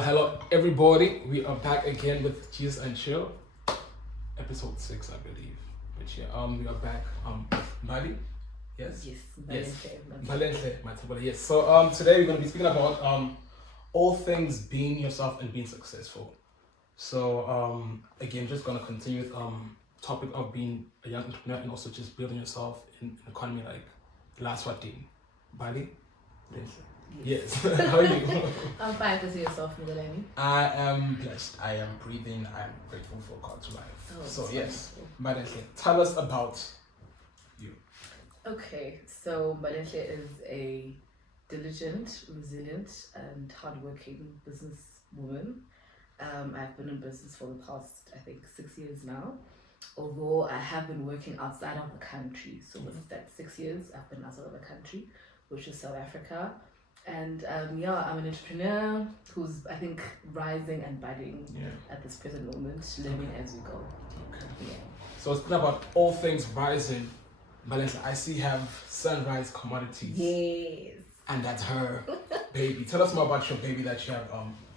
Hello everybody. We are back again with Jesus and Chill, episode 6, I believe. But yeah, we are back. Mali, yes, Valentle, yes. So today we're gonna be speaking about all things being yourself and being successful. So again, just gonna continue with topic of being a young entrepreneur and also just building yourself in an economy like last what day, Bali. Yes. How are you? I'm fine to see yourself, Mugolani. I am blessed. I am breathing. I am grateful for God's life. So yes, Madenhle, tell us about you. Okay, so Madenhle is a diligent, resilient, and hardworking businesswoman. I've been in business for the past, I think, 6 years now. Although I have been working outside of the country. So with that 6 years, I've been outside of the country, which is South Africa. And I'm an entrepreneur who's, I think, rising and budding at this present moment, learning as we go. Okay. Yeah. So it's about all things rising. Madenhle, I see you have Sunrise Commodities. Yes. And that's her baby. Tell us more about your baby that you have.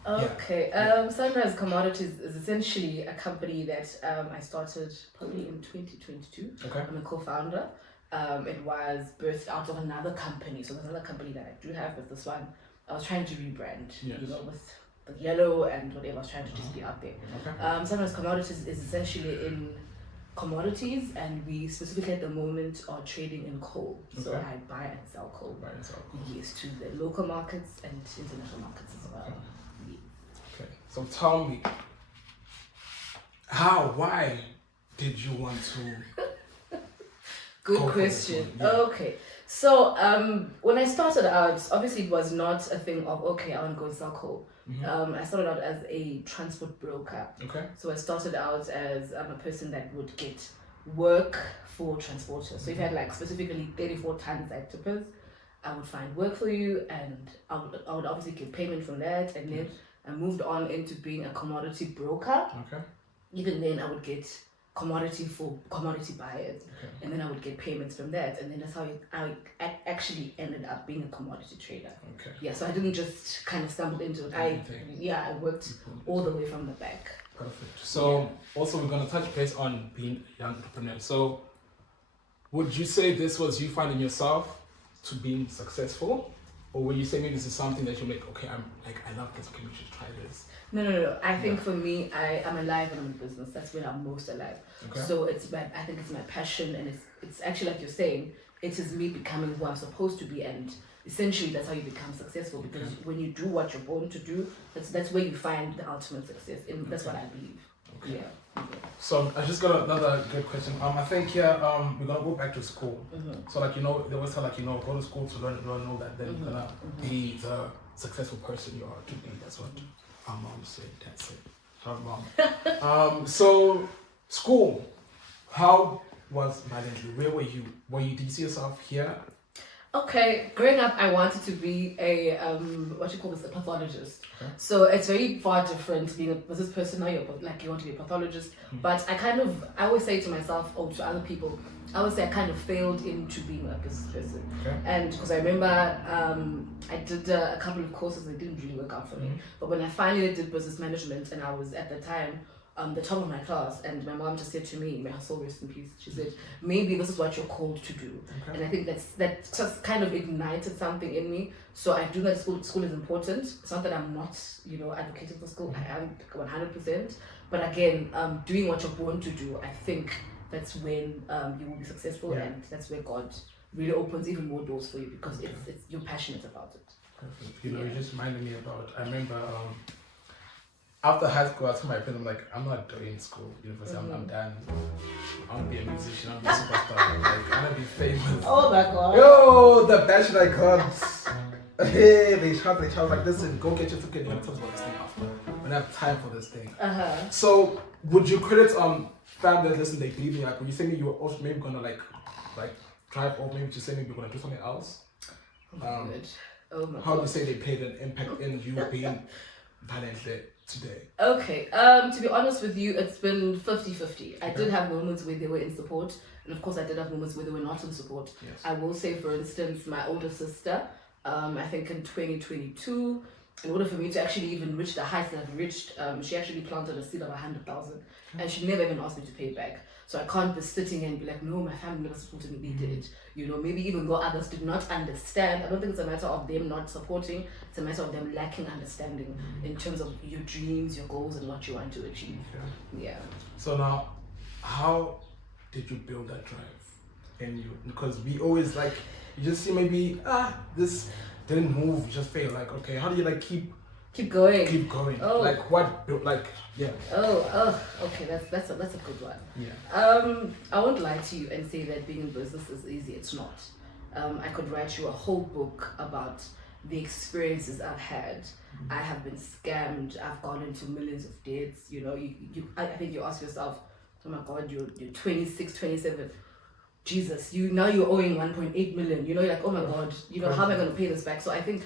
Okay. Sunrise Commodities is essentially a company that I started probably in 2022. Okay. I'm a co-founder. It was birthed out of another company. So there's another company that I do have, but this one I was trying to rebrand. Yes. With the yellow and whatever. I was trying to just be out there. Okay. Sunrise Commodities is essentially in commodities, and we specifically at the moment are trading in coal. So I buy and sell coal. Buy and sell coal. Yes, to the local markets and international markets as well. Okay. Okay. So tell me, why did you want to? Good question. Okay. So when I started out, obviously it was not a thing of, okay, I want to go and sell coal. I started out as a transport broker. Okay. So I started out as a person that would get work for transporters. So if you had like specifically 34 tons at tippers, I would find work for you, and I would obviously get payment from that, and then I moved on into being a commodity broker. Okay. Even then I would get commodity for commodity buyers, and then I would get payments from that, and then that's how I actually ended up being a commodity trader. Okay. Yeah, so I didn't just kind of stumble into it. I worked all the way from the back. Perfect. So also we're gonna touch base on being a young entrepreneur. So would you say this was you finding yourself to being successful, or would you say maybe this is something that you make? Okay, I love this. Okay, we should try this. No. I think for me, I'm alive and I'm in business. That's when I'm most alive. Okay. So I think it's my passion, and it's actually like you're saying, it is me becoming who I'm supposed to be, and essentially that's how you become successful, because when you do what you're born to do, that's where you find the ultimate success, and that's what I believe. Okay. Yeah. So I just got another good question. I think we're gonna go back to school. So they always tell go to school to learn all that. Then you're gonna be the successful person you are to be. That's what our mom said. That's it. Shout out, mom. So school, how was Madenhle? Where were you? Did you see yourself here? Okay, growing up, I wanted to be a a pathologist. Okay. So it's very far different being a business person. Now you want to be a pathologist, but I always say to myself or to other people, I always say I kind of failed into being a business person. Okay. And because I remember I did a couple of courses that didn't really work out for me. But when I finally did business management, and I was at the time the top of my class, and my mom just said to me, may her soul rest in peace, she said, maybe this is what you're called to do. Okay. And I think that just kind of ignited something in me. So I do that. School is important. It's not that I'm not advocating for school. I am 100%, but again, doing what you're born to do, I think that's when you will be successful, and that's where God really opens even more doors for you, because it's you're passionate about it. Perfect. You just reminded me about, I remember after high school, I told my friends, I'm like, I'm not doing school, university, I'm done. I want to be a musician, I want to be a superstar, I want to be famous. Oh my God. Yo, the bachelor I got. Hey, they shout like, listen, go get your ticket, talk about this thing after. We don't have time for this thing. So, would you credit family that listen, they believe me, would you say you were also maybe gonna like drive, or maybe just say maybe you're gonna do something else? How do you say they played an impact in you being Madenhle today? Okay, to be honest with you, it's been 50-50. I did have moments where they were in support, and of course I did have moments where they were not in support. Yes. I will say, for instance, my older sister, I think in 2022, in order for me to actually even reach the heights that I've reached, she actually planted a seed of 100,000, and she never even asked me to pay it back. So I can't be sitting and be like, no, my family never supported me. They did. You know, maybe even though others did not understand, I don't think it's a matter of them not supporting. It's a matter of them lacking understanding in terms of your dreams, your goals, and what you want to achieve. Yeah. So now, how did you build that drive in you? Because we always like, you just see maybe, this didn't move, you just fail. Like, okay, how do you like keep going? Keep going. Oh. Like what? Like yeah. Okay. That's a good one. Yeah. I won't lie to you and say that being in business is easy. It's not. I could write you a whole book about the experiences I've had. I have been scammed. I've gone into millions of debts. You know, I think you ask yourself, oh my God, you're 26, 27. Jesus, you're owing 1.8 million. You know, you're like, oh my God, you know, how am I going to pay this back? So I think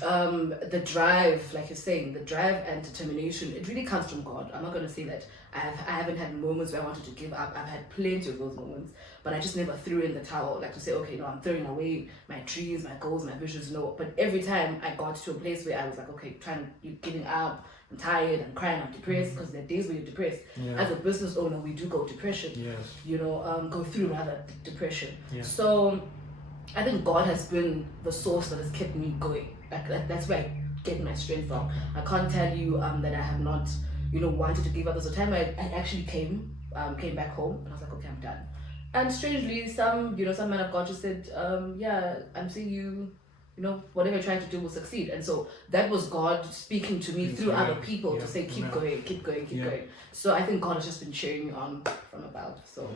the drive, like you're saying, the drive and determination, it really comes from God. I'm not going to say that I haven't had moments where I wanted to give up. I've had plenty of those moments, but I just never threw in the towel, like to say, okay, no, I'm throwing away my dreams, my goals, my visions. No, but every time I got to a place where I was like, okay, giving up, I'm tired, I'm crying, I'm depressed, because there are days where you're depressed. Yeah. As a business owner, we do go depression. Yes. You know, go through rather depression. Yeah. So I think God has been the source that has kept me going. Like that's where I get my strength from. I can't tell you that I have not, you know, wanted to give up. There's a time I actually came back home and I was like, okay, I'm done. And strangely, some man of God just said, yeah, I'm seeing you. You know, whatever you're trying to do will succeed. And so that was God speaking to me through other people to say, keep going. So I think God has just been cheering me on from above. So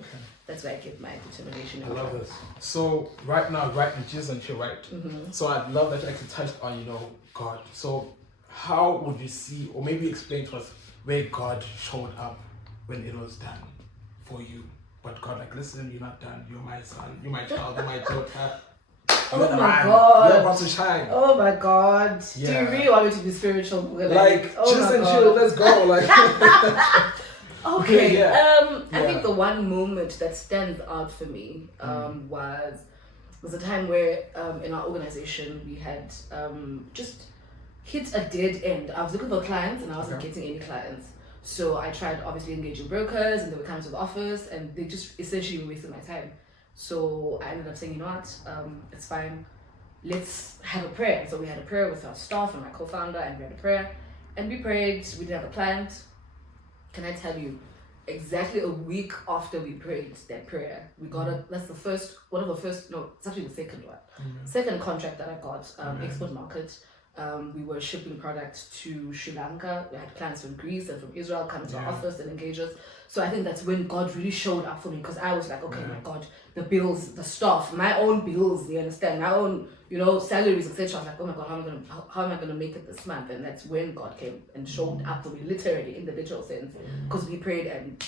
that's where I get my determination. I love this. So right now, in Jesus and Chill, right? Mm-hmm. So I'd love that you actually touched on, you know, God. So how would you see, or maybe explain to us where God showed up when it was done for you? But God, like, listen, you're not done. You're my son. You're my child. You're my daughter. Oh my God! You're about to shine. Oh my God! Yeah. Do you really want me to be spiritual? Like just and chill. Let's go. Like. Okay. Yeah. I think the one moment that stands out for me was a time where in our organization we had just hit a dead end. I was looking for clients and I wasn't getting any clients. So I tried obviously engaging brokers and they would come to the office and they just essentially were wasting my time. So I ended up saying, you know what, it's fine, let's have a prayer. So we had a prayer with our staff and my co-founder, and we had a prayer. And we prayed, we didn't have a client. Can I tell you, exactly a week after we prayed that prayer, we got it's actually the second one. Second contract that I got, export market. We were shipping products to Sri Lanka. We had clients from Greece and from Israel come to our office and engage us. So I think that's when God really showed up for me, because I was like, okay, my God, the bills, the staff, my own bills, you understand, my own, you know, salaries, etc. I was like, oh my God, how am I gonna make it this month? And that's when God came and showed up for me, literally in the literal sense, because we prayed and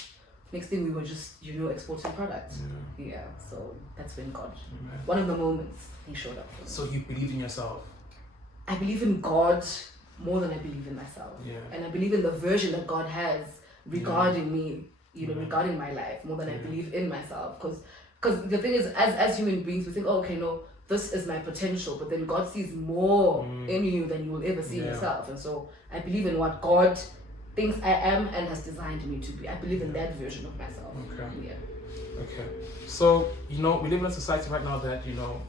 next thing we were just, you know, exporting products. Yeah, so that's when God, one of the moments He showed up for me. So you believed in yourself? I believe in God more than I believe in myself. And I believe in the version that God has regarding me, you know, regarding my life, more than I believe in myself. Because the thing is, as human beings, we think, oh, okay, no, this is my potential. But then God sees more in you than you will ever see in yourself. And so I believe in what God thinks I am and has designed me to be. I believe in that version of myself. Okay. So, you know, we live in a society right now that, you know,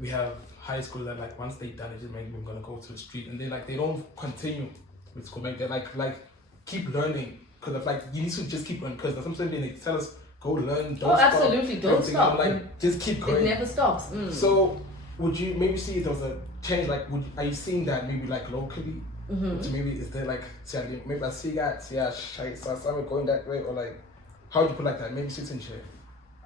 we have high school that like once they done it, just maybe I'm gonna go to the street, and they don't continue with school. Like they like keep learning, because of like you need to just keep learning, because sometimes they tell us go learn, don't stop. Absolutely, don't stop. Like just keep going. It never stops. So would you maybe see if there was a change? Like are you seeing that maybe like locally? So maybe is there like maybe I see that someone going that way, or like how would you put like that? Maybe sit and share.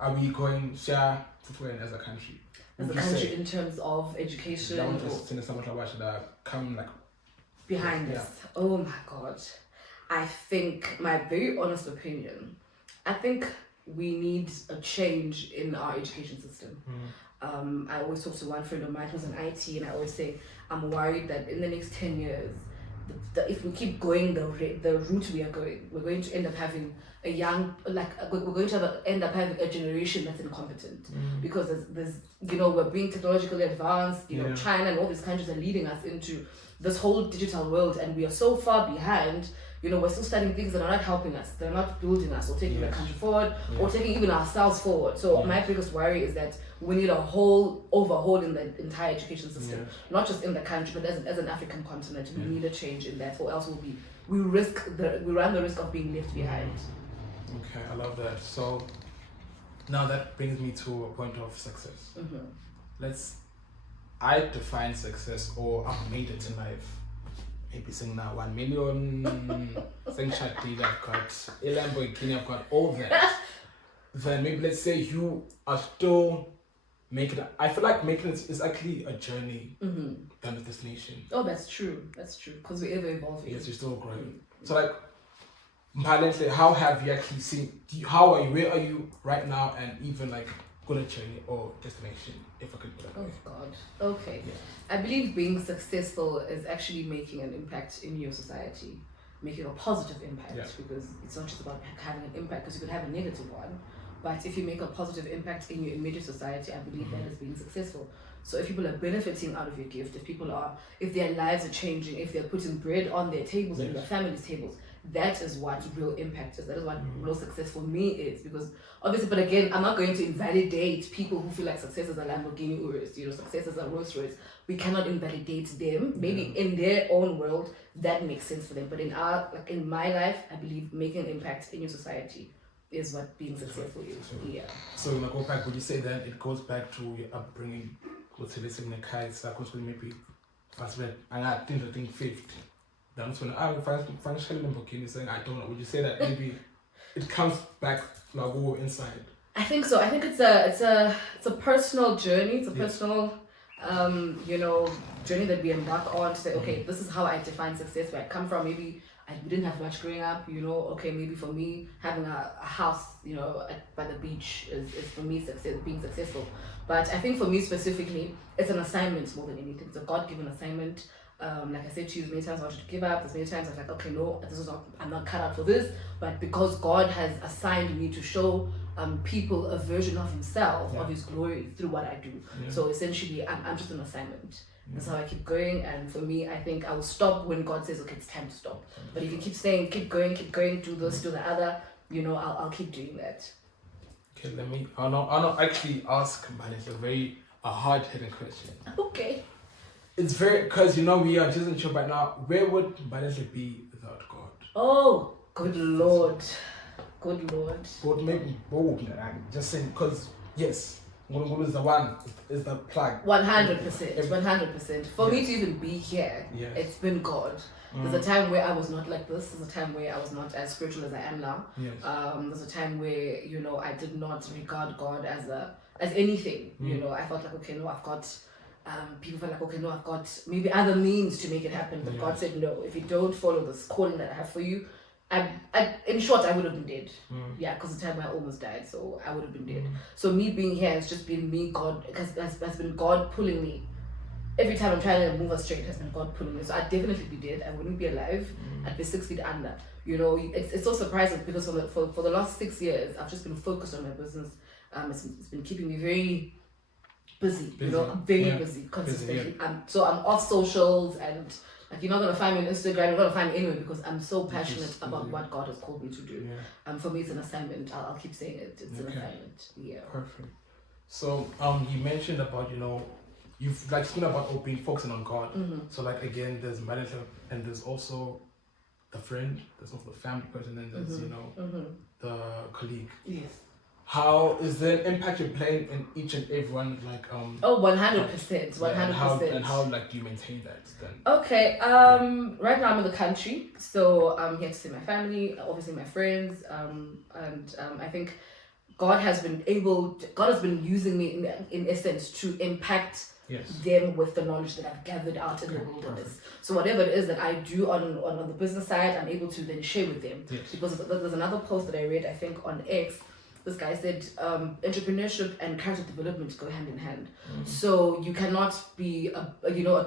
Are we going as a country? As a country in terms of education, come like behind us. Oh my God. I think, my very honest opinion, I think we need a change in our education system. I always talk to one friend of mine who's in IT, and I always say, I'm worried that in the next 10 years, if we keep going the route we are going, we're going to end up having end up having a generation that's incompetent, because there's you know, we're being technologically advanced, you know, China and all these countries are leading us into this whole digital world, and we are so far behind. We're still studying things that are not helping us. They're not building us or taking the country forward or taking even ourselves forward. So my biggest worry is that we need a whole overhaul in the entire education system, not just in the country, but as an African continent. We need a change in that, or else we run the risk of being left behind. Okay, I love that. So now that brings me to a point of success. I define success, or I've made it in life. Maybe saying now 1 million, saying Shadi, I've got a Lamborghini, I've got all that. Then maybe let's say you are still making it. I feel like making it is actually a journey than a destination. Oh, that's true. That's true. Because we're ever evolving. Yes, you're still growing. So like, Valente, how have you actually seen, where are you right now, and even like good a journey or destination, if I could put that way. Oh God. Okay. Yeah. I believe being successful is actually making an impact in your society, making a positive impact, because it's not just about having an impact, because you could have a negative one, but if you make a positive impact in your immediate society, I believe that is being successful. So if people are benefiting out of your gift, if their lives are changing, if they're putting bread on their tables and their family's tables, that is what real impact is. That is what real success for me is. Because obviously, but again, I'm not going to invalidate people who feel like success is a Lamborghini or success is a Rolls Royce. We cannot invalidate them. Maybe in their own world that makes sense for them. But in my life, I believe making an impact in your society is what being successful is. Yeah. So when I go back, would you say that it goes back to your upbringing? Because maybe I think fifth. That's when I'm financially Lamborghini saying I don't know. Would you say that maybe it comes back like inside? I think so. I think it's a personal journey. It's a personal journey that we embark on to say, okay, this is how I define success, where I come from. Maybe we didn't have much growing up, okay, maybe for me having a house, by the beach is for me success, being successful. But I think for me specifically, it's an assignment more than anything. It's a God-given assignment. Like I said to you, many times I wanted to give up. There's many times I was like, okay, no, I'm not cut out for this. But because God has assigned me to show people a version of Himself, of His glory through what I do. So essentially, I'm just an assignment. That's how I keep going. And for me, I think I will stop when God says, okay, it's time to stop. But if you keep saying, keep going, do this, do the other, I'll keep doing that. Okay, I'll actually ask, but it's a hard-hitting question. Okay. It's very, because we are just in show right now. Where would Valente be without God? Oh, good Lord. Good Lord. But maybe I'm just saying, because yes, Ngulungulu is the one, is the plug. 100%. For me to even be here, it's been God. There's a time where I was not like this. There's a time where I was not as spiritual as I am now. There's a time where I did not regard God as anything. I felt like, okay, no, I've got. People felt like, okay, no, I've got maybe other means to make it happen. But God said, no, if you don't follow this calling that I have for you, in short, I would have been dead. Because the time I almost died, so I would have been dead. So me being here has just been me, God, has been God pulling me. Every time I'm trying to move straight, it has been God pulling me. So I'd definitely be dead. I wouldn't be alive. I'd be 6 feet under. It's so surprising because for the last 6 years, I've just been focused on my business. It's been keeping me very busy. Very busy consistently. So I'm off socials, and you're not gonna find me on Instagram. You're gonna find me anywhere because I'm so passionate about what God has called me to do. For me, it's an assignment. I'll keep saying it. It's an assignment. Yeah. Perfect. So you mentioned about you've spoken about being focusing on God. So again, there's manager, and there's also the friend. There's also the family person, and there's the colleague. Yes. How is the impact you're playing in each and every one 100%. 100%. And how do you maintain that then? Okay. Right now I'm in the country, so I'm here to see my family, obviously my friends, and I think God has been using me in essence to impact them with the knowledge that I've gathered out in the wilderness. So whatever it is that I do on the business side, I'm able to then share with them. Because there's another post that I read, I think on X, this guy said entrepreneurship and character development go hand in hand. So you cannot be a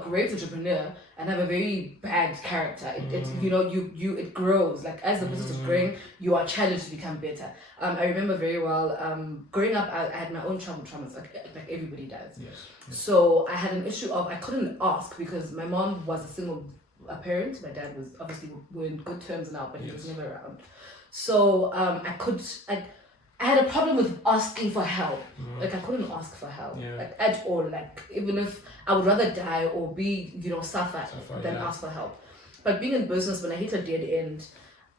great entrepreneur and have a very bad character. It grows. Like as the business is growing, you are challenged to become better. I remember very well growing up, I had my own childhood traumas, like everybody does. Yes. So I had an issue of I couldn't ask because my mom was a single parent. My dad was obviously, we're in good terms now, but he was never around. So I had a problem with asking for help. Like I couldn't ask for help, like at all. Like even if I would rather die or be, suffer than ask for help. But being in business, when I hit a dead end,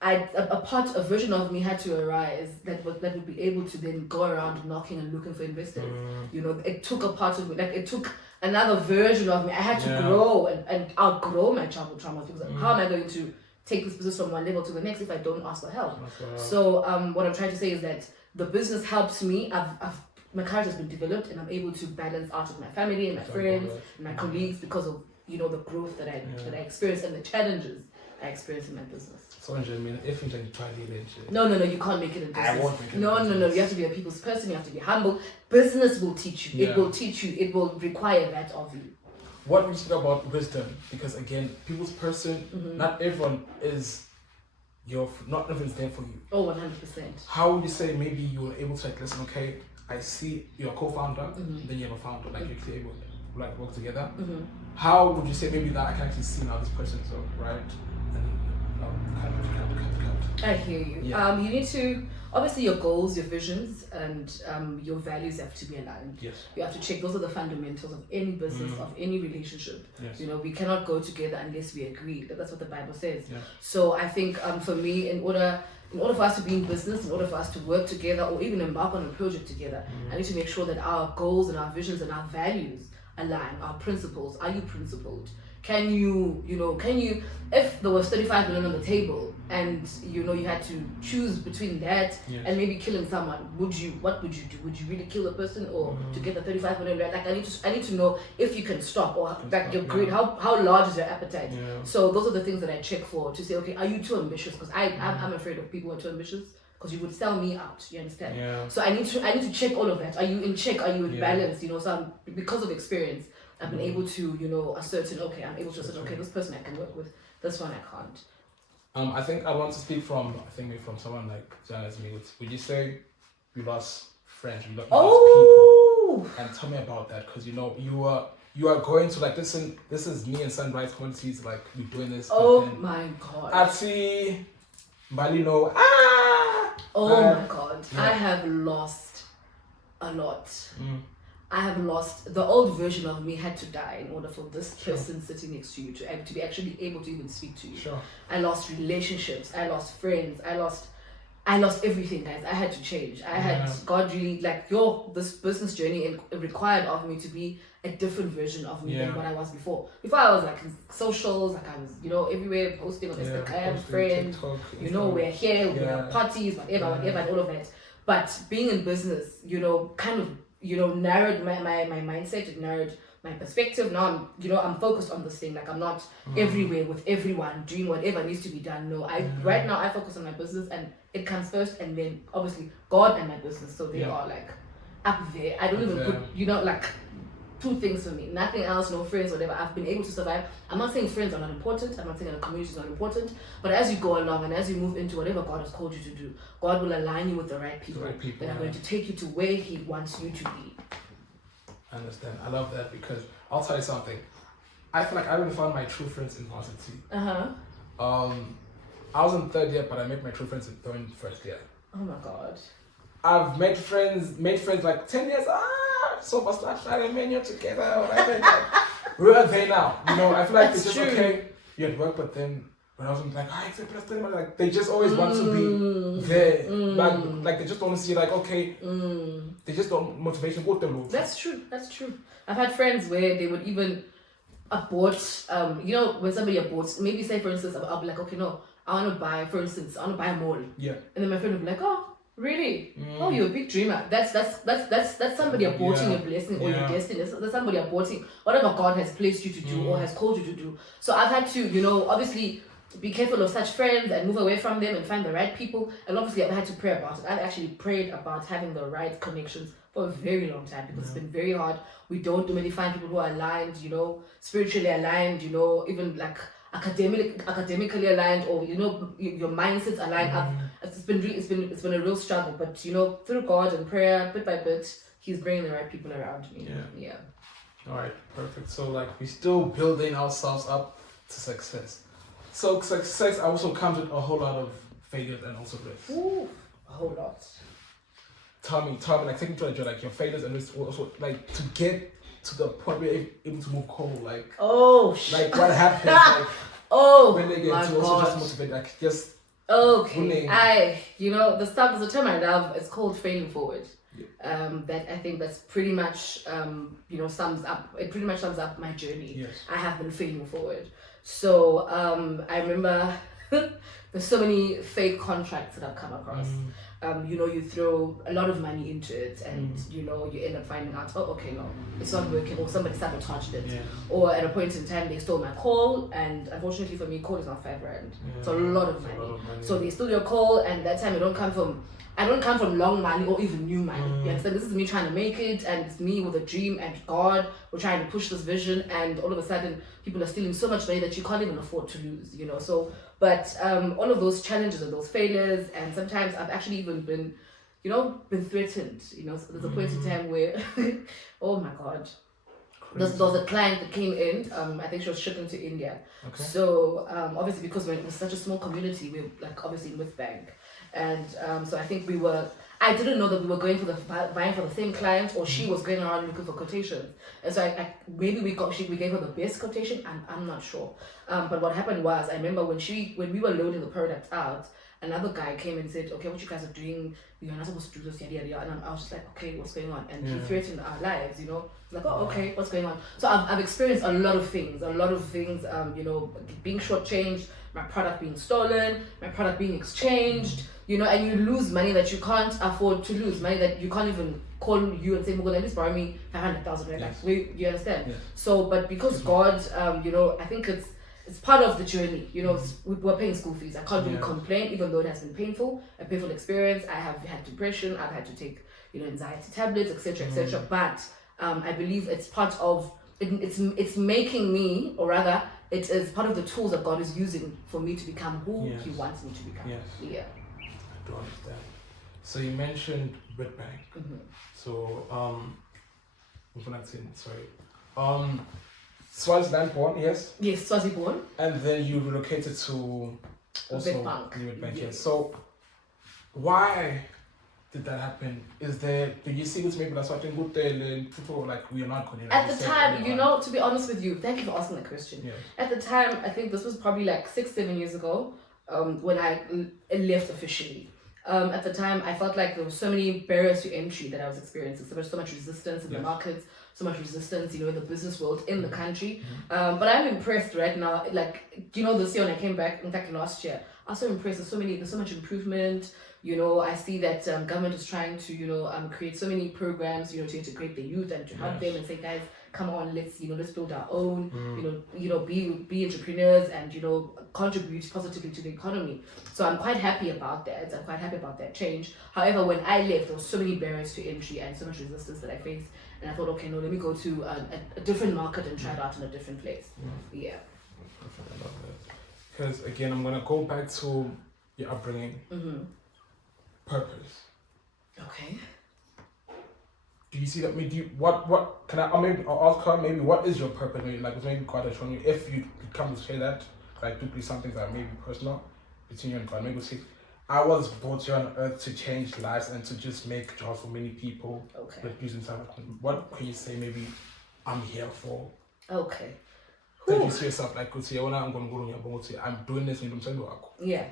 a version of me had to arise that would be able to then go around knocking and looking for investors. It took a part of me, like it took another version of me. I had to grow and outgrow my childhood traumas because how am I going to take this business from one level to the next if I don't ask for help? So what I'm trying to say is that the business helps me. My character has been developed and I'm able to balance out with my family and my friends and my colleagues because of the growth that I experience and the challenges I experience in my business. So if you try to No, you can't make it in business. I won't make it No. You have to be a people's person. You have to be humble. Business will teach you. It will teach you. It will require that of you. What we speak about wisdom, because again, people's person, not everyone is not everyone's there for you. Oh, 100%. How would you say maybe you were able to listen, okay, I see you're a co-founder, then you have a founder, like you're able to work together. How would you say maybe that I can actually see now this person is right? I hear you. Yeah. You need to, obviously your goals, your visions, and your values have to be aligned. Yes. You have to check, those are the fundamentals of any business, of any relationship. Yes. We cannot go together unless we agree. That's what the Bible says. Yes. So I think for me, in order for us to be in business, in order for us to work together or even embark on a project together, I need to make sure that our goals and our visions and our values align, our principles. Are you principled? Can you, if there was 35 million on the table and, you had to choose between that and maybe killing someone, what would you do? Would you really kill a person or to get the 35 million? Like I need to know if you can stop or like your greed, how large is your appetite? Yeah. So those are the things that I check for to say, okay, are you too ambitious? Because I'm afraid of people who are too ambitious because you would sell me out, you understand? Yeah. So I need to check all of that. Are you in check? Are you in balance? So because of experience, I've been able to, ascertain, okay, I'm able to ascertain, okay, this person I can work with, this one I can't. I think I want to speak from someone like Jan as me. Would you say you lost friends, you lost people? And tell me about that, because you are going to this is me and Sunrise Quantities, like we're doing this. Oh my God. Ati, Balino, my God. Yeah. I have lost a lot. I have lost, the old version of me had to die in order for this person sitting next to you to be actually able to even speak to you. Sure. I lost relationships, I lost friends, I lost everything, guys. I had to change. I had, God really, this business journey required of me to be a different version of me than what I was before. Before I was in socials, I was, everywhere posting on Instagram, friends, TikTok, we're here, we're at parties, whatever, and all of that. But being in business, kind of, narrowed my mindset, it narrowed my perspective. Now I'm focused on this thing. I'm not everywhere with everyone doing whatever needs to be done. No, right now I focus on my business and it comes first, and then obviously God and my business. So they are up there. I don't even put two things for me. Nothing else, no friends, whatever. I've been able to survive. I'm not saying friends are not important. I'm not saying the community is not important. But as you go along and as you move into whatever God has called you to do, God will align you with the right people, that are going to take you to where He wants you to be. I understand. I love that, because I'll tell you something. I feel like I really found my true friends in varsity. I was in third year, but I met my true friends in first year. Oh my God. I've made friends like 10 years. So much like menu together. We are there now. I feel like it's just okay. You had work, but then when I was like, they just always want to be there. Like they just want to see they just don't motivation. That's true. I've had friends where they would even abort. When somebody aborts, maybe say for instance, I'll be like, okay, no, I want to buy a mall. Yeah. And then my friend would be like, oh. Really? Oh, you're a big dreamer. That's somebody aborting your blessing or your destiny. That's somebody aborting whatever God has placed you to do or has called you to do. So I've had to, obviously, be careful of such friends and move away from them and find the right people. And obviously I've had to pray about it. I've actually prayed about having the right connections for a very long time because it's been very hard. We don't really find people who are aligned, you know, spiritually aligned, you know, even like academically aligned, or you know, your mindsets aligned. It's been a real struggle, but you know, through God and prayer, bit by bit, He's bringing the right people around me. Yeah. All right, perfect. So like we're still building ourselves up to success. So success also comes with a whole lot of failures and also risks. Ooh, a whole lot. Tell me, like take me to a journey, like your failures and risks also, like to get to the point where you're able to move cold, like like what happened, like when they get to also just motivate, like just you know, there's a term I love. It's called failing forward. That I think that's pretty much you know, sums up my journey. Yes. I have been failing forward. So I remember there's so many fake contracts that I've come across. You know, you throw a lot of money into it and you know, you end up finding out, oh okay, no, it's not working, or somebody sabotaged it, or at a point in time they stole my call, and unfortunately for me, call is not R5. It's a lot of money. So they stole your call, and that time I don't come from long money or even new money. You understand? This is me trying to make it, and it's me with a dream, and God, we're trying to push this vision, and all of a sudden people are stealing so much money that you can't even afford to lose, you know. So, but all of those challenges and those failures, and sometimes I've actually even been threatened, you know. So there's a point in time where, oh my God. There was a client that came in, I think she was shipping to India. Okay. So obviously because we're in such a small community, we're like obviously with bank. And so I think I didn't know that we were vying for the same client, or she was going around looking for quotations. And so maybe we gave her the best quotation, and I'm not sure. But what happened was, I remember when we were loading the product out, another guy came and said, okay, what you guys are doing, you're not supposed to do this, yada yada yada. And I was just like, okay, what's going on? And he threatened our lives, you know. Like, oh, okay, what's going on? So I've experienced a lot of things, you know, being shortchanged, my product being stolen, my product being exchanged, you know, and you lose money that you can't afford to lose, money that you can't even call you and say, Mugo, let me borrow me 500,000, right? Yes. Like, you understand? Yes. So, but because God, you know, I think it's part of the journey, you know. We're paying school fees. I can't really complain, even though it has been a painful experience. I have had depression. I've had to take, you know, anxiety tablets, etc., etc. But I believe it's part of it. It's making me, or rather, it is part of the tools that God is using for me to become who He wants me to become. Yes. Yeah. I do understand. So you mentioned Redbank. So Swaziland born, yes? Yes, Swazi born. And then you relocated to also Redbank. Yes. So why did that happen? Do you see this maybe that's something good there and people like we are not connected? At the time, you know, to be honest with you, thank you for asking that question. Yeah. At the time, I think this was probably like 6-7 years ago, when I left officially. At the time, I felt like there were so many barriers to entry that I was experiencing. So much resistance in the markets, so much resistance, you know, in the business world, in the country. But I'm impressed right now. Like, you know, this year when I came back, in fact last year, I was so impressed. There's so much improvement. You know, I see that government is trying to, you know, create so many programs, you know, to integrate the youth and to help them and say, guys, come on, let's build our own, you know, be entrepreneurs and, you know, contribute positively to the economy. So I'm quite happy about that. I'm quite happy about that change. However, when I left, there were so many barriers to entry and so much resistance that I faced. And I thought, okay, no, let me go to a different market and try it out in a different place. Yeah. Perfect. I love that. Because again, I'm gonna go back to your upbringing. Purpose. Okay. Do you see that? Maybe what can I? Or maybe I'll ask her. Maybe what is your purpose? Maybe like maybe God has shown you. If you come to say that, like quickly something that maybe personal between you and God. Maybe say, I was brought here on earth to change lives and to just make jobs for many people. Okay. But using time, what can you say? Maybe I'm here for. Okay. Then you see yourself like, I'm doing this in Yeah.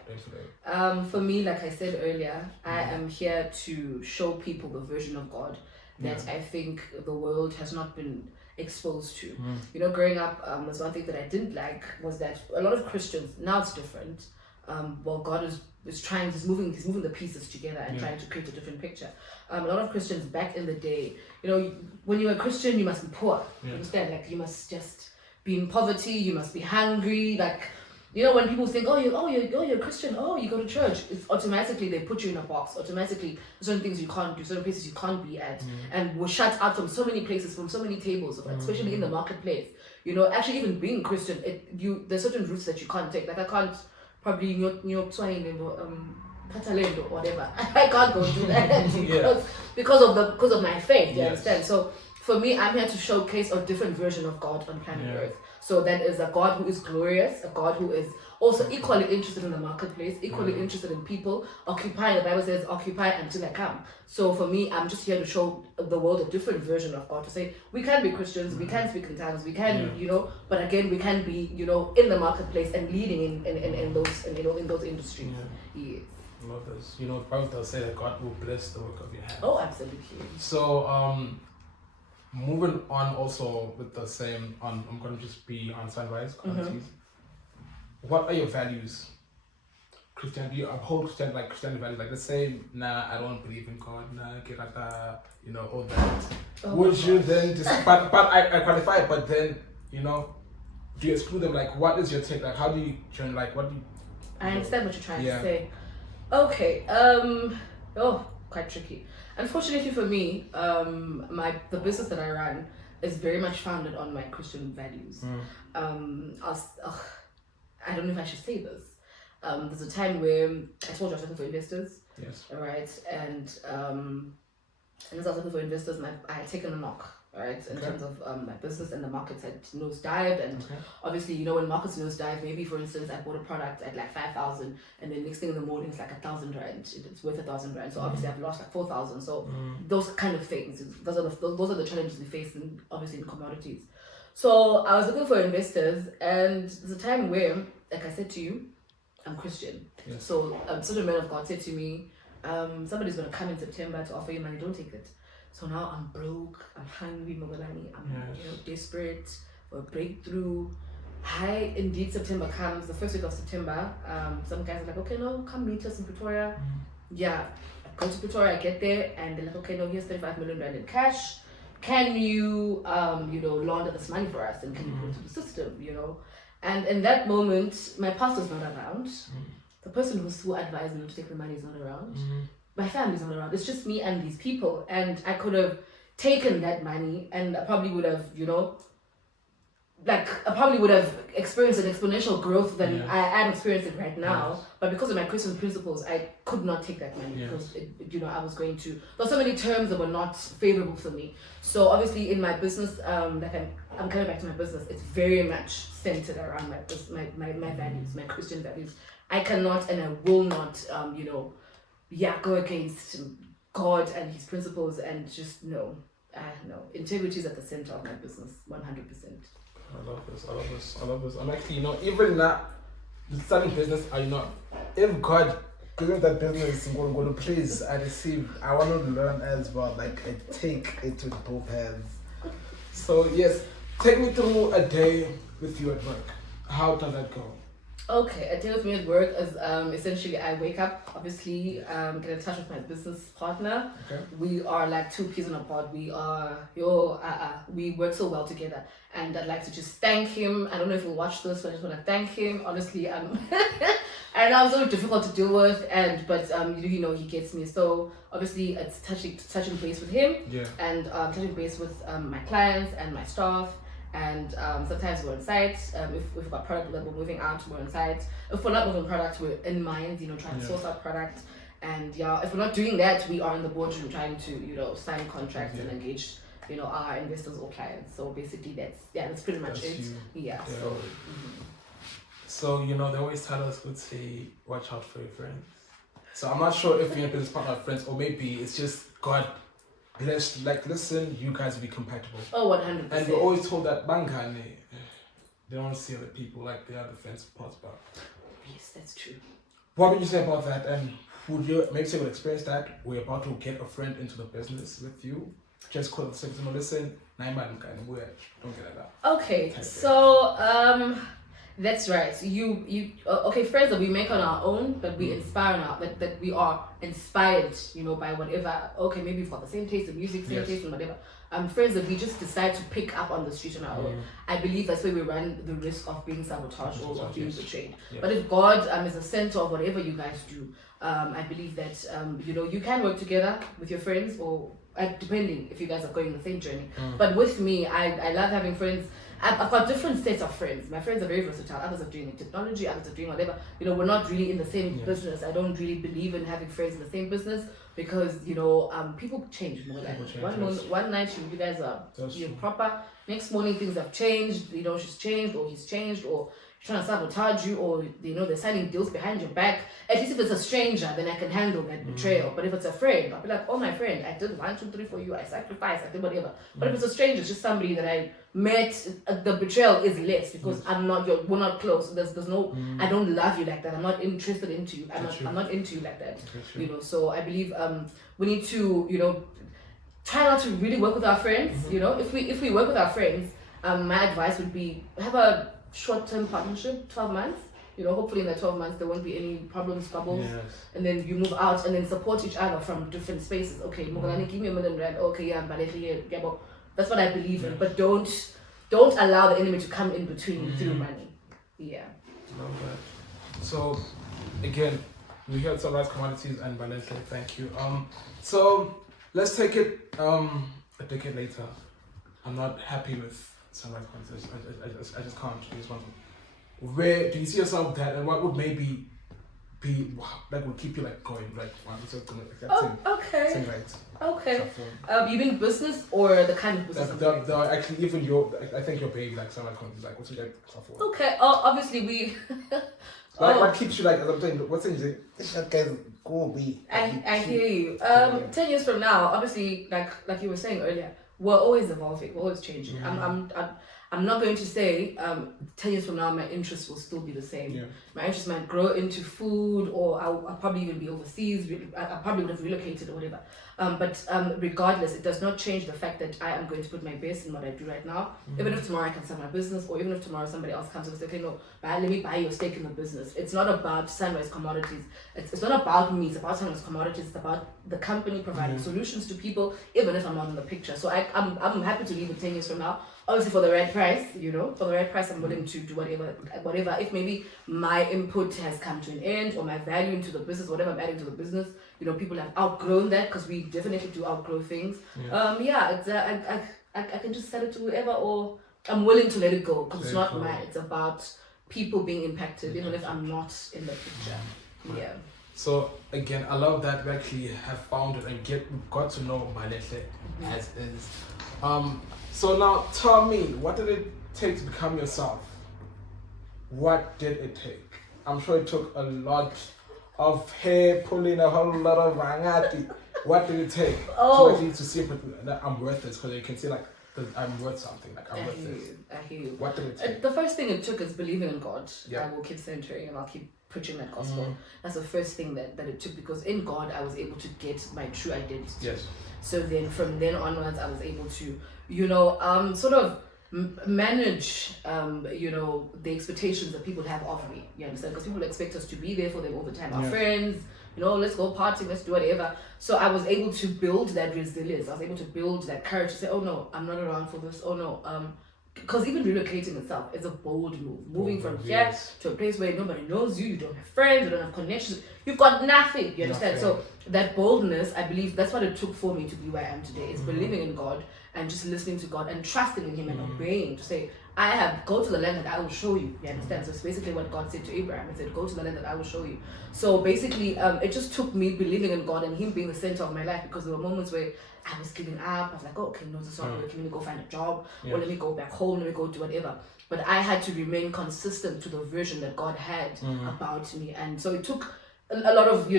For me, like I said earlier, I am here to show people the version of God that I think the world has not been exposed to. You know, growing up, was one thing that I didn't like was that a lot of Christians, now it's different. Well, God is he's moving the pieces together and trying to create a different picture. A lot of Christians back in the day, you know, when you're a Christian, you must be poor. You understand? Like, you must just be in poverty, you must be hungry, like, You know, when people think, you're a Christian, you go to church, it's automatically they put you in a box. Automatically, certain things you can't do, certain places you can't be at, and we're shut out from so many places, from so many tables, especially in the marketplace. You know, actually, even being Christian, there's certain routes that you can't take. Like I can't probably Catalan or whatever. I can't go do that because of my faith. You understand? So for me, I'm here to showcase a different version of God on planet Earth. So that is a God who is glorious, a God who is also equally interested in the marketplace, equally interested in people, occupying. The Bible says, occupy until I come. So for me, I'm just here to show the world a different version of God, to say, we can be Christians, we can speak in tongues, we can, but again, we can be, in the marketplace and leading in those industries. Yes. I love this. The Bible does say that God will bless the work of your hands. Oh, absolutely. So, moving on also with the same, I'm going to just be on sunrise qualities. What are your values? Christianity, you uphold Christianity values, like the same, I don't believe in God, all that. Would you then just, but I qualify it, but then, do you exclude them? Like, what is your take? Like, how do you join, like, what do you... I understand what you're trying to say. Okay, quite tricky. Unfortunately for me, the business that I run is very much founded on my Christian values. I don't know if I should say this. There's a time where I told you I was looking for investors. Yes. Right, and as I was looking for investors, I had taken a knock. Right, in terms of my business, and the markets had nosedived, and obviously, when markets nosedive, maybe for instance, I bought a product at like 5,000, and then next thing in the morning it's like 1,000 rand. It's worth 1,000 rand, so obviously I've lost like 4,000. So those kind of things, those are the challenges we face, obviously in commodities. So I was looking for investors, and there's a time where, like I said to you, I'm Christian. Yes. So certain man of God said to me, somebody's going to come in September to offer you money. Don't take it. So now I'm broke, I'm hungry, Mogalani, I'm desperate for a breakthrough. Hi, indeed, September comes, the first week of September. Some guys are like, okay, no, come meet us in Pretoria. Yeah, I go to Pretoria, I get there, and they're like, okay, no, here's 35 million rand in cash. Can you, launder this money for us, and can you put it through the system, And in that moment, my pastor's not around. The person who advised me to take the money is not around. My family's not around. It's just me and these people. And I could have taken that money, and I probably would have, experienced an exponential growth than I am experiencing right now. Yes. But because of my Christian principles, I could not take that money because, I was going to... There were so many terms that were not favorable for me. So obviously in my business, I'm coming back to my business, it's very much centered around my values, my Christian values. I cannot and I will not, go against God and his principles, and just no. Integrity is at the center of my business, 100%. I love this. I'm actually, even now, starting business, if God gives me that business, I'm going to please, I want to learn as well, like I take it with both hands. So yes, take me through a day with you at work. How does that go? Okay, a day with me at work is essentially I wake up, obviously, get in touch with my business partner. Okay. We are like two peas in a pod. We are, we work so well together. And I'd like to just thank him. I don't know if he'll watch this, but I just want to thank him. Honestly, I know it's very difficult to deal with, but he gets me. So obviously it's touching base with him, and touching base with my clients and my staff. And sometimes we're on site. If we've got product that we're moving out, we're on site. If we're not moving product, we're in mind, trying to source out product. And if we're not doing that, we are in the boardroom trying to, sign contracts and engage, our investors or clients. So basically that's pretty much it. So, they always tell us, would say, watch out for your friends. So I'm not sure if you're a business partner or friends, or maybe it's just God blessed, like, listen, you guys will be compatible. Oh, 100%. And we're always told that Bangane, they don't see other people like they are the friends parts about. Yes, that's true. What would you say about that? And would you maybe say, experience that we're about to get a friend into the business with you? Just call the system, listen, don't get it out. Okay, so That's right. Okay, friends that we make on our own, but we inspire on our, that we are inspired, by whatever. Okay, maybe we've got the same taste in music, same taste in whatever. Friends that we just decide to pick up on the street on our own. I believe that's where we run the risk of being sabotaged or of being betrayed. Yes. But if God is the center of whatever you guys do, I believe that you can work together with your friends, or depending if you guys are going the same journey. But with me, I love having friends. I've got different sets of friends. My friends are very versatile. Others are doing technology, others are doing whatever. We're not really in the same business. I don't really believe in having friends in the same business because, people change. One night you guys are proper. Next morning things have changed. She's changed or he's changed or trying to sabotage you, or they're signing deals behind your back. At least if it's a stranger, then I can handle that betrayal. But if it's a friend, I'll be like, oh, my friend, I did 1, 2, 3 for you. I sacrificed. I did whatever. But if it's a stranger, it's just somebody that I met, the betrayal is less because we're not close. There's no, I don't love you like that. I'm not interested into you. I'm not into you like that. So I believe we need to try not to really work with our friends. If we work with our friends, my advice would be have a short-term partnership, 12 months. Hopefully in that 12 months there won't be any problems, troubles, and then you move out and then support each other from different spaces. Okay, Mogolani, give me $1 million. Okay, yeah, but that's what I believe in. But don't allow the enemy to come in between you through money. Yeah. Love that. So again, we heard Sunrise Commodities and Balance. Thank you. So let's take it a decade later. I'm not happy with Sunrise Commodities. I just can't do this one. Where do you see yourself that, and what would maybe be that would keep you going, okay. Same right. Okay. You mean business or the kind of business? Actually, even I think your baby Sunrise Commodities, what's your stuff for? Okay. Obviously we. What keeps you as I'm saying? What's in that guy's go be? I hear you. 10 years from now, obviously, like you were saying earlier, we're always evolving, we're always changing. I'm not going to say 10 years from now my interests will still be the same. Yeah. My interests might grow into food, or I'll probably even be overseas. I probably would have relocated or whatever. But regardless, it does not change the fact that I am going to put my best in what I do right now. Even if tomorrow I can start my business, or even if tomorrow somebody else comes and says, okay, no, let me buy your stake in the business. It's not about Sunrise Commodities. It's not about me. It's about Sunrise Commodities. It's about the company providing solutions to people, even if I'm not in the picture. So I'm happy to leave it 10 years from now. Obviously, for the right price, for the right price, I'm willing to do whatever. If maybe my input has come to an end, or my value into the business, whatever I'm adding to the business, people have outgrown that, because we definitely do outgrow things. It's I can just sell it to whoever, or I'm willing to let it go, because it's not mine. It's about people being impacted, even if I'm not in the picture. Right. Yeah. So again, I love that we actually have found it and got to know Balele as is. So now tell me, what did it take to become yourself? What did it take? I'm sure it took a lot of hair pulling, a whole lot of angati. What did it take to actually to see that I'm worth this? Because you can see I'm worth something. I'm worth this. I hear you. What did it take? The first thing it took is believing in God. I will keep centering and I'll keep preaching that gospel. That's the first thing that it took, because in God I was able to get my true identity. Yes. So then from then onwards I was able to, sort of manage, the expectations that people have of me. You understand? Because people expect us to be there for them all the time. Our friends, let's go partying, let's do whatever. So I was able to build that resilience. I was able to build that courage to say, oh no, I'm not around for this. Oh no, because even relocating itself is a bold move. Moving from here to a place where nobody knows you, you don't have friends, you don't have connections, you've got nothing. You understand? So that boldness, I believe that's what it took for me to be where I am today. Is believing in God and just listening to God and trusting in Him and obeying, to say, go to the land that I will show you. You understand? So it's basically what God said to Abraham. He said, go to the land that I will show you. So basically, it just took me believing in God and Him being the center of my life, because there were moments where I was giving up. I was like, okay, no, this is not working. Let me go find a job, or let me go back home, let me go do whatever. But I had to remain consistent to the vision that God had about me. And so it took a lot of,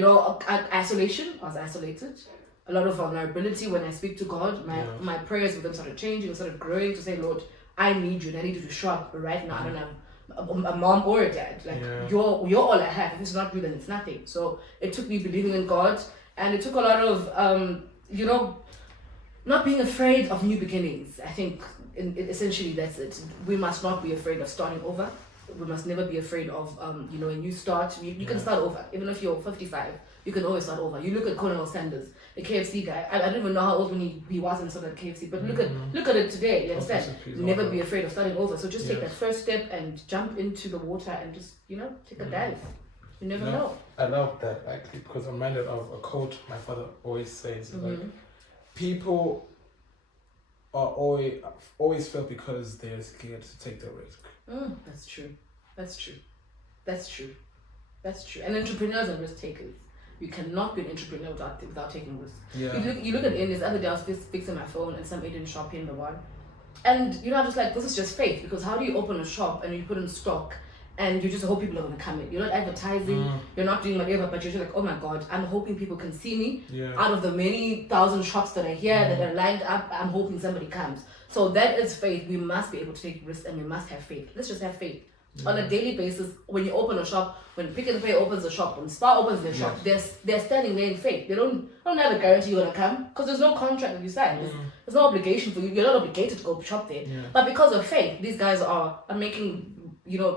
isolation. I was isolated. A lot of vulnerability when I speak to God. My prayers with Him started changing, started growing, to say, Lord, I need you and I need you to show up right now. I don't have a mom or a dad. You're all I have. If it's not you, then it's nothing. So it took me believing in God, and it took a lot of, not being afraid of new beginnings. I think essentially that's it. We must not be afraid of starting over. we must never be afraid of, when you start, you can start over. Even if you're 55, you can always start over. You look at Colonel Sanders, the KFC guy. I don't even know how old when he was and started at KFC, but look at it today. You understand? Never be afraid of starting over. So just take that first step and jump into the water and just take a dive. You never know. I love that actually, because I'm reminded of a quote my father always says. Like, people are always fail because they're scared to take the risk. That's true. And entrepreneurs are risk takers. You cannot be an entrepreneur without taking risks. Yeah. You look at Indians. The other day I was fixing my phone and some Indian shop here in the one. And I'm just like, this is just faith, because how do you open a shop and you put in stock and you just hope people are going to come in? You're not advertising, you're not doing whatever, but you're just like, oh my God, I'm hoping people can see me. Out of the many thousand shops that are here that are lined up, I'm hoping somebody comes. So that is faith. We must be able to take risks and we must have faith. Let's just have faith. On a daily basis, when you open a shop, when Pick and Pay opens a shop, when Spar opens their shop, they're standing there in faith. They don't have a guarantee you're going to come, because there's no contract that you sign. There's no obligation for you. You're not obligated to go shop there. But because of faith, these guys are making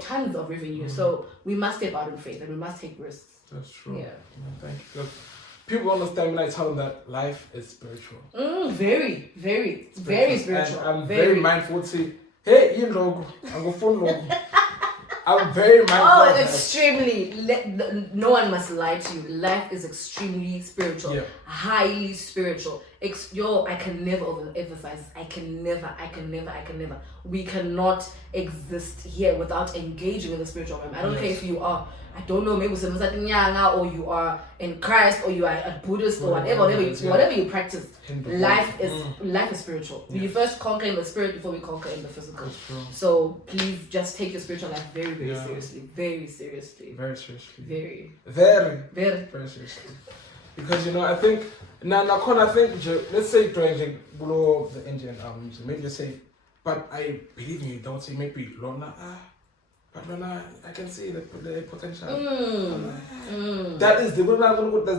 tons of revenue. So we must step out in faith and we must take risks. That's true. Yeah. Thank you. People understand when I tell them that life is spiritual. Very, very, very spiritual. And I'm very mindful to, hey, I'm going to I'm very mindful. Oh, extremely. No one must lie to you. Life is extremely spiritual, highly spiritual. I can never overemphasize this. I can never. We cannot exist here without engaging in the spiritual realm. I don't care if you are, I don't know, maybe or you are in Christ, or you are a Buddhist, or whatever you practice. Life is spiritual. We first conquer in the spirit before we conquer in the physical. So please just take your spiritual life very, very seriously. Very seriously. Very seriously. Very seriously. Because I think let's say below the Indian maybe just say, but I believe me, don't say maybe Lorna. But Lorna, I can see the potential. That is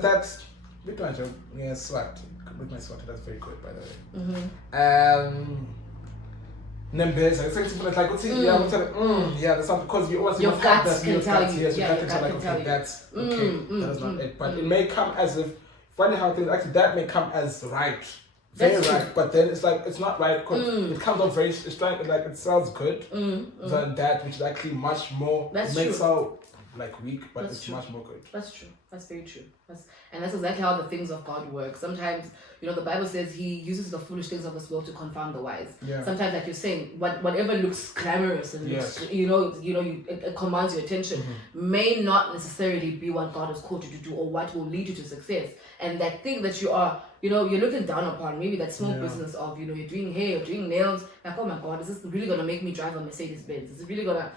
that's with my swat. With my swat, that's very good, by the way. Numbers, I think it's like that's something, because you always your guts can tell you. Yes, your gut can tell like, okay, that's okay, that's not it. But it may come as if, funny how things actually, that may come as right. Very right, but then it's like, it's not right, because it comes off very, it's like it sounds good than that, which is actually much more, that's may true. sound like weak, but that's it's true. much more good. That's true. That's very true. That's exactly how the things of God work. Sometimes, the Bible says He uses the foolish things of this world to confound the wise. Yeah. Sometimes, like you're saying, whatever looks glamorous and looks, it commands your attention, may not necessarily be what God has called you to do or what will lead you to success. And that thing that you are, you're looking down upon, maybe that small business of, you're doing hair, you're doing nails, like, oh my God, is this really gonna make me drive a Mercedes Benz? Is it really gonna,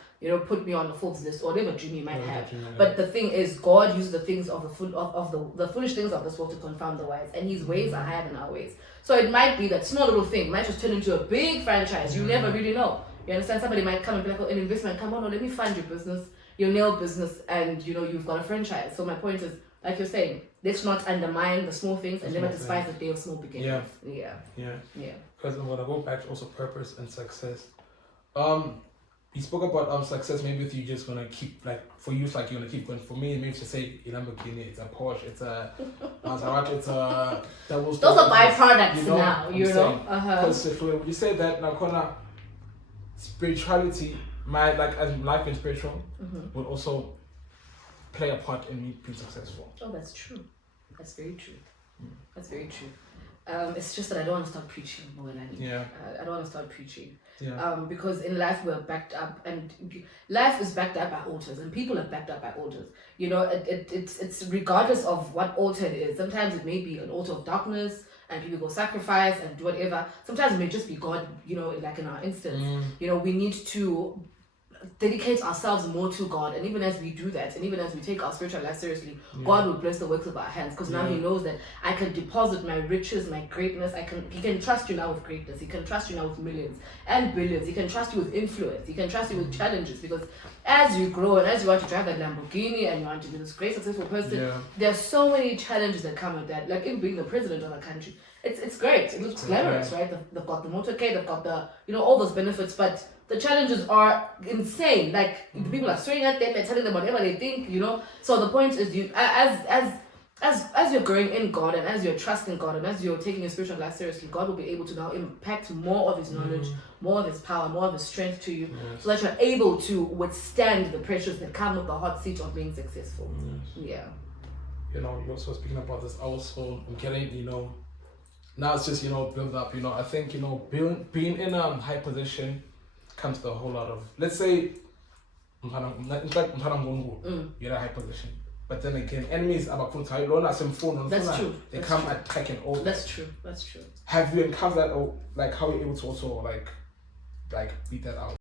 put me on the Forbes list, or whatever dream you might have? But the thing is, God uses the things of the foolish things of this world to confound the wise, and His ways are higher than our ways. So it might be that small little thing might just turn into a big franchise. You never really know. You understand? Somebody might come and be like, oh, an investment, come on, let me fund your business, your nail business, and you've got a franchise. So my point is, like you're saying, let's not undermine the small things and never despise the day of small beginnings. Yeah. Because I'm gonna go back to also purpose and success. You spoke about success. Maybe if you just gonna keep, like, for you it's like you're gonna keep going. For me, maybe to say a Lamborghini, it's a Porsche, it's a Maserati, it's a double. Those are byproducts now. Because when you say that now, spirituality, as life being spiritual, will also play a part in me being successful. Oh, that's true. That's very true. That's very true. It's just that I don't want to start preaching more than anything. I don't want to start preaching. Because in life we're backed up, and life is backed up by altars, and people are backed up by altars. It's regardless of what altar it is. Sometimes it may be an altar of darkness, and people go sacrifice and do whatever. Sometimes it may just be God. Like in our instance, we need to dedicate ourselves more to God, and even as we do that, and even as we take our spiritual life seriously, God will bless the works of our hands, because now He knows that I can deposit my riches, my greatness. He can trust you now with greatness. He can trust you now with millions and billions. He can trust you with influence. He can trust you with challenges, because as you grow and as you want to drive that Lamborghini and you want to be this great successful person, there are so many challenges that come with that. Like even being the president of a country, it's great. It looks glamorous, right? They've got the motorcade, they've got the all those benefits, but the challenges are insane. Like the people are swearing at them, they're telling them whatever they think, So the point is, you as you're growing in God and as you're trusting God and as you're taking your spiritual life seriously, God will be able to now impact more of His knowledge, more of His power, more of His strength to you, so that you're able to withstand the pressures that come with the hot seat of being successful. Yeah. You're also speaking about this. Also, I'm getting, now it's just build up. I think being in a high position comes to a whole lot of, let's say, you're in a high position. But then again, enemies are That's true. They come attacking all. That's true. Have you encountered that, or like how are you able to also like beat that out?